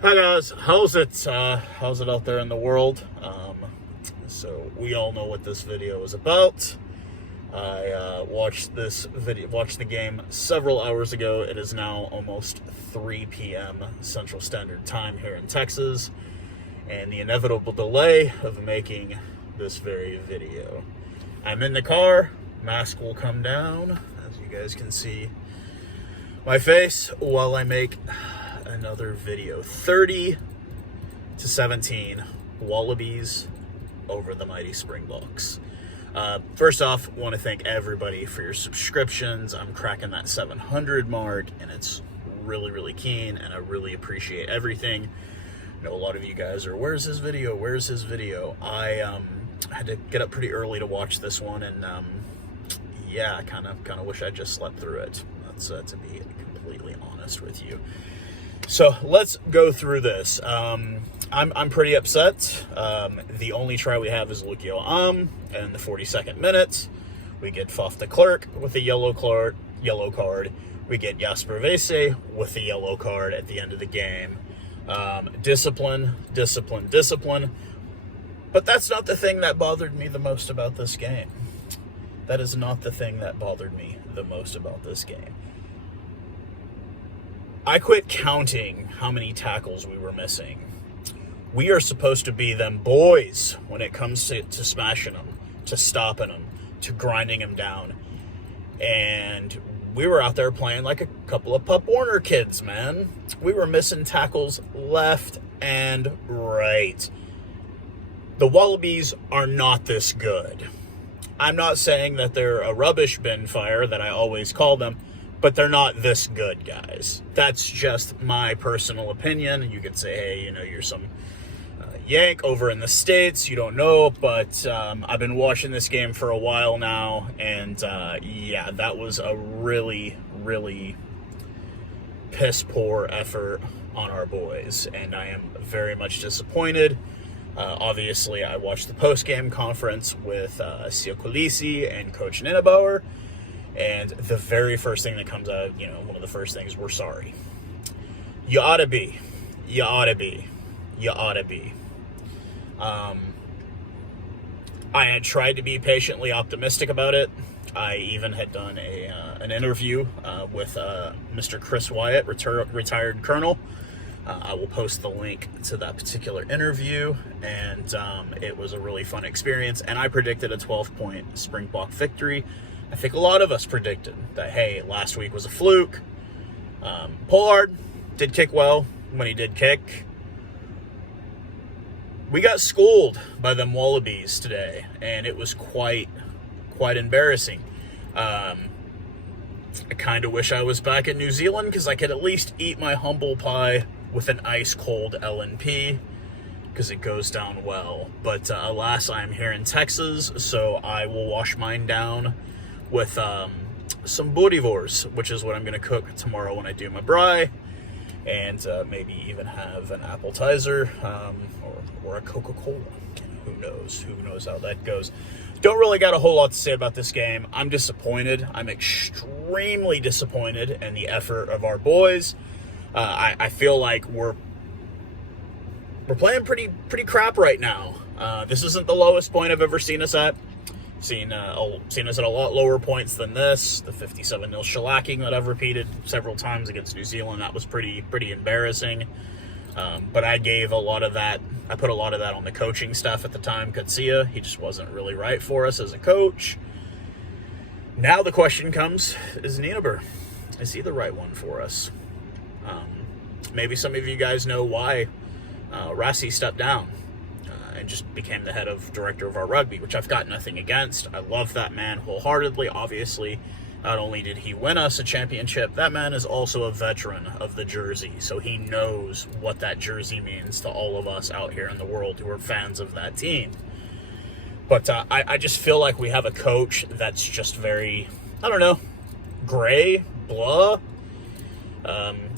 Hi guys, how's it out there in the world? So we all know what this video is about. I watched the game several hours ago. It is now almost 3 p.m. Central Standard Time here in Texas, and the inevitable delay of making this very video. I'm in the car, mask will come down, as you guys can see my face, while I make another video. 30-17 Wallabies over the mighty Springboks. First off, want to thank everybody for your subscriptions. I'm cracking that 700 mark, and it's really keen, and I really appreciate everything. I know a lot of you guys are, where's his video? I had to get up pretty early to watch this one, and yeah, I kind of wish I just slept through it. That's to be completely honest with you. So let's go through this. I'm pretty upset. The only try we have is Lukio in the 42nd minute. We get Faf de Klerk with a yellow card. We get Jasper Vese with a yellow card at the end of the game. Discipline. But that's not the thing that bothered me the most about this game. That is not the thing that bothered me the most about this game. I quit counting how many tackles we were missing. We are supposed to be them boys when it comes to smashing them, to stopping them, to grinding them down. And we were out there playing like a couple of Pup Warner kids, man. We were missing tackles left and right. The Wallabies are not this good. I'm not saying that they're a rubbish bin fire that I always call them, but they're not this good, guys. That's just my personal opinion. You could say, hey, you're some Yank over in the States. You don't know, but I've been watching this game for a while now, and yeah, that was a really piss-poor effort on our boys, and I am very much disappointed. Obviously, I watched the post-game conference with Sia Kolisi and Coach Nienaber, and the very first thing that comes out, one of the first things, we're sorry. You ought to be. I had tried to be patiently optimistic about it. I even had done an interview with Mr. Chris Wyatt, retired colonel. I will post the link to that particular interview, and it was a really fun experience, and I predicted a 12-point Springbok victory. I think a lot of us predicted that, hey, last week was a fluke. Pollard did kick well when he did kick. We got schooled by them Wallabies today, and it was quite embarrassing. I kind of wish I was back in New Zealand because I could at least eat my humble pie with an ice-cold LNP because it goes down well. But alas, I'm here in Texas, so I will wash mine down with some boerewors, which is what I'm going to cook tomorrow when I do my braai, and maybe even have an appetizer or a Coca-Cola. Who knows how that goes. Don't really got a whole lot to say about this game. I'm disappointed. I'm extremely disappointed in the effort of our boys. I feel like we're playing pretty crap right now. This isn't the lowest point I've ever seen us at. Seen us at a lot lower points than this. The 57-0 shellacking that I've repeated several times against New Zealand, that was pretty embarrassing. But I gave a lot of that. I put a lot of that on the coaching staff at the time. Katsia, he just wasn't really right for us as a coach. Now the question comes: is Nienaber? Is he the right one for us? Maybe some of you guys know why Rassi stepped down and just became the head of director of our rugby, which I've got nothing against. I love that man wholeheartedly. Obviously, not only did he win us a championship, that man is also a veteran of the jersey, so he knows what that jersey means to all of us out here in the world who are fans of that team. But I just feel like we have a coach that's just very, I don't know, gray, blah.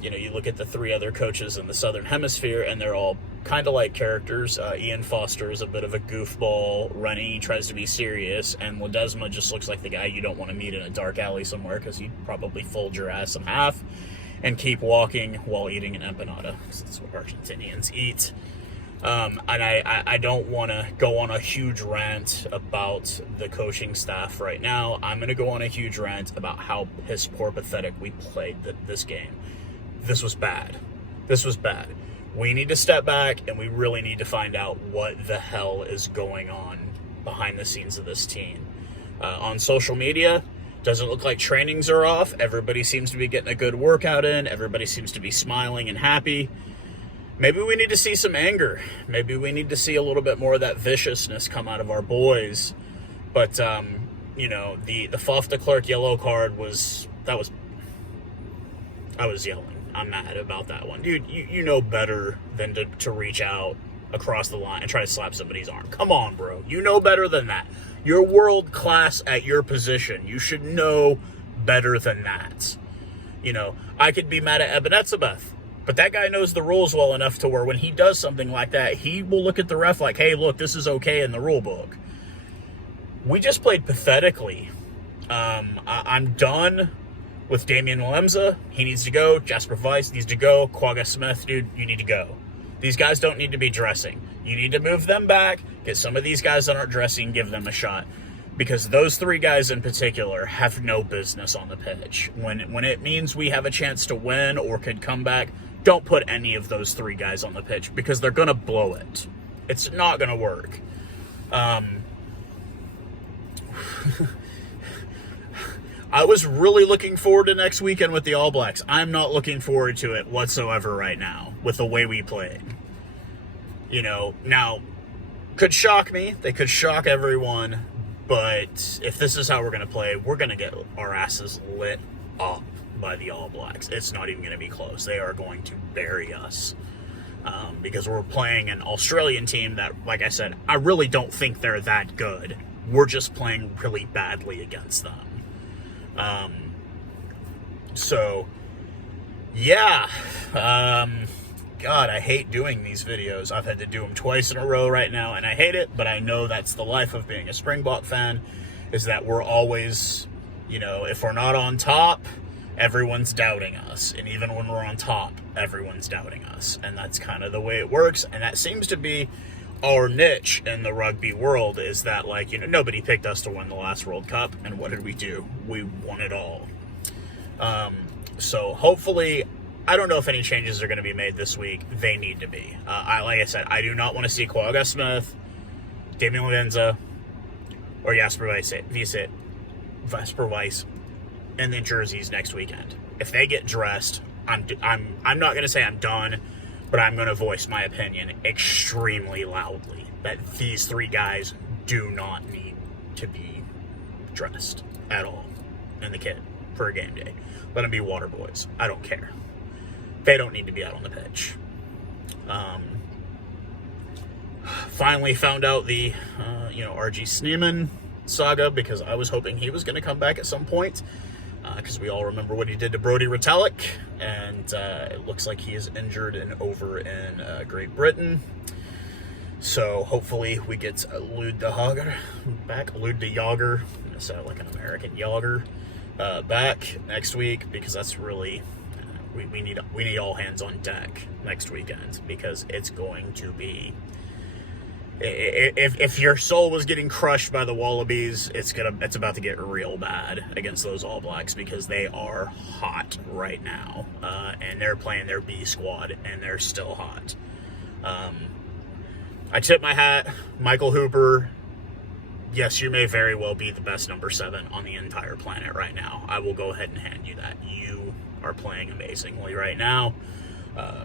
You look at the three other coaches in the Southern Hemisphere, and they're all kind of like characters. Ian Foster is a bit of a goofball. Rennie tries to be serious, and Ledesma just looks like the guy you don't want to meet in a dark alley somewhere because he'd probably fold your ass in half. and keep walking while eating an empanada, because that's what Argentinians eat. And I don't want to go on a huge rant about the coaching staff right now. I'm going to go on a huge rant about how piss poor pathetic we played this game. This was bad. This was bad. We need to step back, and we really need to find out what the hell is going on behind the scenes of this team. On social media, doesn't look like trainings are off. Everybody seems to be getting a good workout in. Everybody seems to be smiling and happy. Maybe we need to see some anger. Maybe we need to see a little bit more of that viciousness come out of our boys. But, you know, the Faf de Klerk yellow card I was yelling. I'm mad about that one. Dude, you know better than to reach out across the line and try to slap somebody's arm. Come on, bro. You know better than that. You're world class at your position. You should know better than that. You know, I could be mad at Ebenezabeth, but that guy knows the rules well enough to where when he does something like that, he will look at the ref like, hey, look, this is okay in the rule book. We just played pathetically. I'm done with Damian Lemza. He needs to go. Jasper Weiss needs to go. Quagga Smith, dude, you need to go. These guys don't need to be dressing. You need to move them back, get some of these guys that aren't dressing, give them a shot. Because those three guys in particular have no business on the pitch. When it means we have a chance to win or could come back, don't put any of those three guys on the pitch because they're going to blow it. It's not going to work. I was really looking forward to next weekend with the All Blacks. I'm not looking forward to it whatsoever right now with the way we played. You know, now, could shock me. They could shock everyone. But if this is how we're going to play, we're going to get our asses lit up by the All Blacks. It's not even going to be close. They are going to bury us. Because we're playing an Australian team that, like I said, I really don't think they're that good. We're just playing really badly against them. So, yeah. God, I hate doing these videos. I've had to do them twice in a row right now, and I hate it, but I know that's the life of being a Springbok fan, is that we're always, you know, if we're not on top, everyone's doubting us. And even when we're on top, everyone's doubting us. And that's kind of the way it works, and that seems to be our niche in the rugby world, is that, like, you know, nobody picked us to win the last World Cup, and what did we do? We won it all. So hopefully, I don't know if any changes are going to be made this week. They need to be. Like I said, I do not want to see Quagga Smith, Damian Lorenza, or Jasper Weiss in the jerseys next weekend. If they get dressed, I'm not going to say I'm done, but I'm going to voice my opinion extremely loudly that these three guys do not need to be dressed at all in the kit for a game day. Let them be water boys. I don't care. They don't need to be out on the pitch. Finally found out the, R.G. Sneeman saga, because I was hoping he was going to come back at some point, because we all remember what he did to Brodie Retallick, and it looks like he is injured and over in Great Britain. So hopefully we get Lud de Jager back. Lud de Jager, I'm going to sound like an American Jager, back next week, because that's really... We need all hands on deck next weekend, because it's going to be, if your soul was getting crushed by the Wallabies, it's about to get real bad against those All Blacks, because they are hot right now, and they're playing their B squad, and they're still hot. I tip my hat, Michael Hooper. Yes, you may very well be the best number 7 on the entire planet right now. I will go ahead and hand you that. You are playing amazingly right now.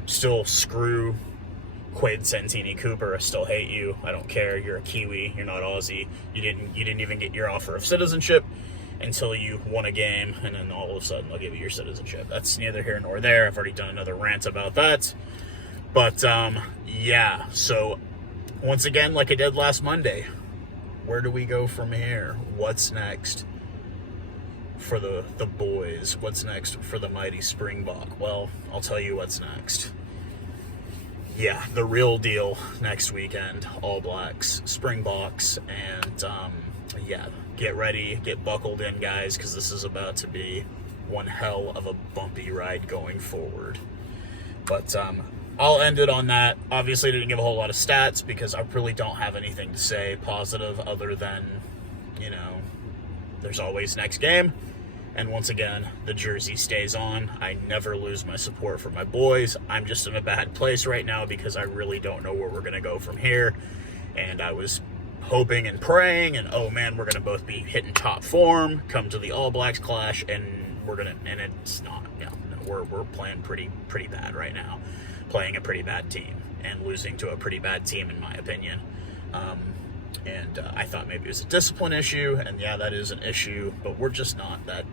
Still screw Quade Santini Cooper. I still hate you. I don't care. You're a Kiwi. You're not Aussie. You didn't even get your offer of citizenship until you won a game, and then all of a sudden they'll give you your citizenship. That's neither here nor there. I've already done another rant about that. But yeah. So once again, like I did last Monday, where do we go from here? What's next for the boys? What's next for the mighty Springbok? Well, I'll tell you what's next. Yeah, the real deal next weekend. All Blacks, Springboks, and yeah, get ready, get buckled in, guys, because this is about to be one hell of a bumpy ride going forward. But I'll end it on that. Obviously, I didn't give a whole lot of stats because I really don't have anything to say positive other than, there's always next game. And once again, the jersey stays on. I never lose my support for my boys. I'm just in a bad place right now because I really don't know where we're going to go from here. And I was hoping and praying, and oh man, we're going to both be hitting top form, come to the All Blacks clash, and it's not. We're playing pretty bad right now. Playing a pretty bad team and losing to a pretty bad team, in my opinion. And I thought maybe it was a discipline issue, and yeah, that is an issue, but we're just not that.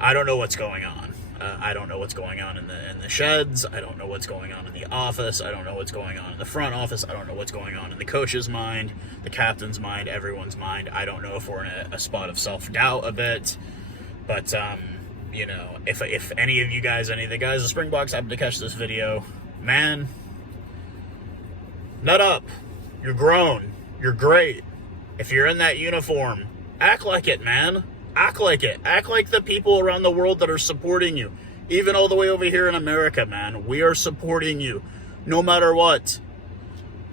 I don't know what's going on. I don't know what's going on in the sheds. I don't know what's going on in the office. I don't know what's going on in the front office. I don't know what's going on in the coach's mind, the captain's mind, everyone's mind. I don't know if we're in a spot of self-doubt a bit, but if any of the guys of Springboks happen to catch this video, man, nut up. You're grown. You're great. If you're in that uniform, act like it, man. Act like it. Act like the people around the world that are supporting you. Even all the way over here in America, man. We are supporting you. No matter what.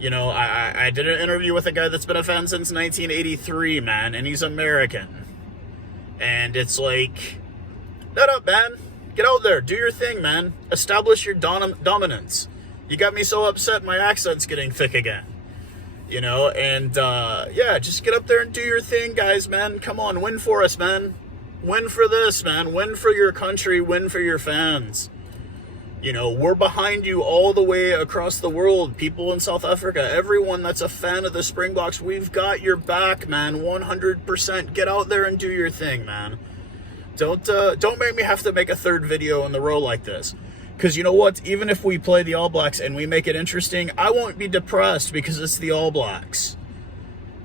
I did an interview with a guy that's been a fan since 1983, man. And he's American. And it's like, nut up, man. Get out there. Do your thing, man. Establish your dominance. You got me so upset my accent's getting thick again. Just get up there and do your thing, guys, man. Come on, win for us, man. Win for this, man. Win for your country. Win for your fans. We're behind you all the way across the world. People in South Africa, everyone that's a fan of the Springboks, we've got your back, man. 100%. Get out there and do your thing, man. Don't make me have to make a third video in the row like this. Because you know what? Even if we play the All Blacks and we make it interesting, I won't be depressed because it's the All Blacks.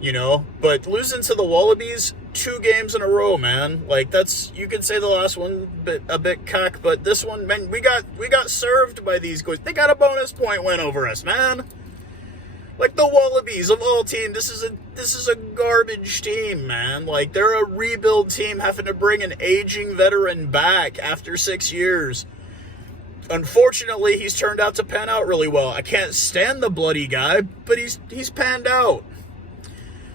But losing to the Wallabies 2 games in a row, man. Like, you could say the last one a bit cack, but this one, man, we got served by these guys. They got a bonus point win over us, man. Like the Wallabies of all teams, this is a garbage team, man. Like, they're a rebuild team having to bring an aging veteran back after 6 years. Unfortunately, he's turned out to pan out really well. I can't stand the bloody guy, but he's panned out.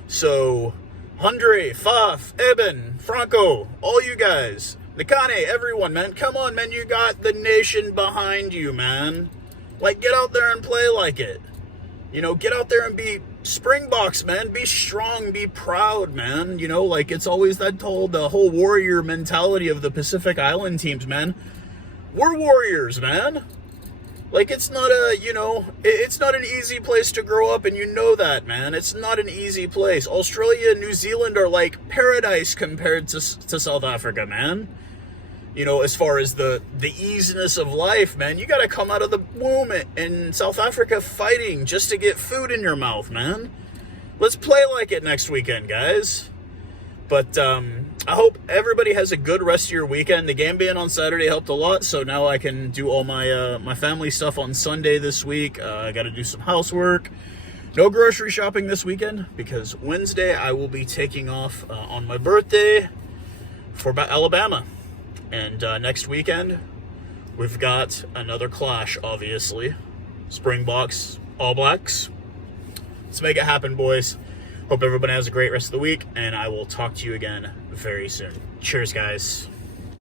So, Andre, Faf, Eben, Franco, all you guys, Nikane, everyone, man, come on, man, you got the nation behind you, man. Like, get out there and play like it. Get out there and be Springboks, man. Be strong, be proud, man. It's always the whole warrior mentality of the Pacific Island teams, man. We're warriors, man. Like, it's not it's not an easy place to grow up, and you know that, man. It's not an easy place. Australia and New Zealand are like paradise compared to South Africa, man. As far as the easiness of life, man, you got to come out of the womb in South Africa fighting just to get food in your mouth, man. Let's play like it next weekend, guys. But I hope everybody has a good rest of your weekend. The game being on Saturday helped a lot, so now I can do all my family stuff on Sunday this week. I got to do some housework. No grocery shopping this weekend because Wednesday I will be taking off on my birthday for Alabama. And next weekend, we've got another clash, obviously. Springboks, All Blacks. Let's make it happen, boys. Hope everybody has a great rest of the week, and I will talk to you again very soon. Cheers, guys.